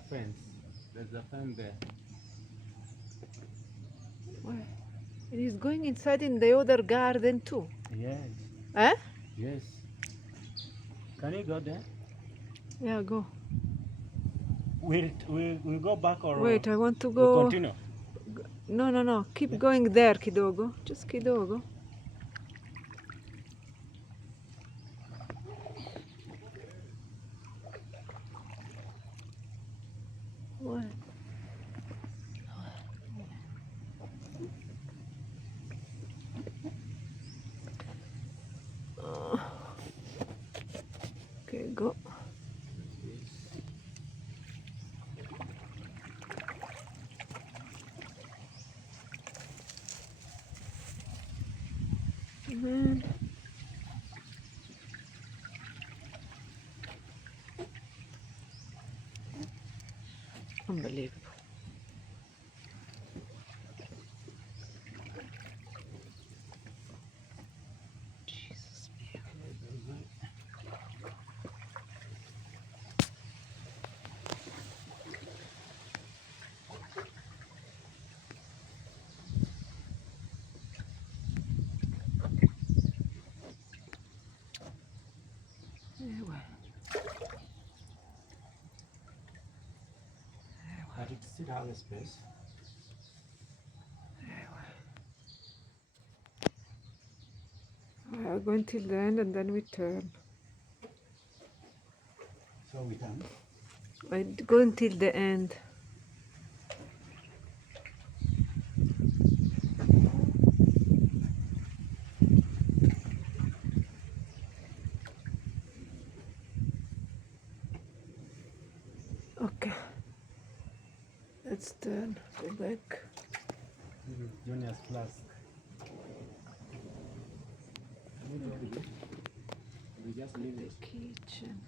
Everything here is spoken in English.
fence. There's a fence there. Where? It is going inside in the other garden too. Yes. Eh? Yes. Can you go there? Yeah, go. We'll go back or Wait, I want to we'll go. continue. No. Keep Yeah. going there, kidogo. Just kidogo. What? Uh, okay, go. Man. Unbelievable. Jesus. Ewe. But it still has a space. We are going till the end and then we turn. So we can. I go until the end. Okay. Let's turn. Go back. This is Junior's class. We just leave it. Kitchen.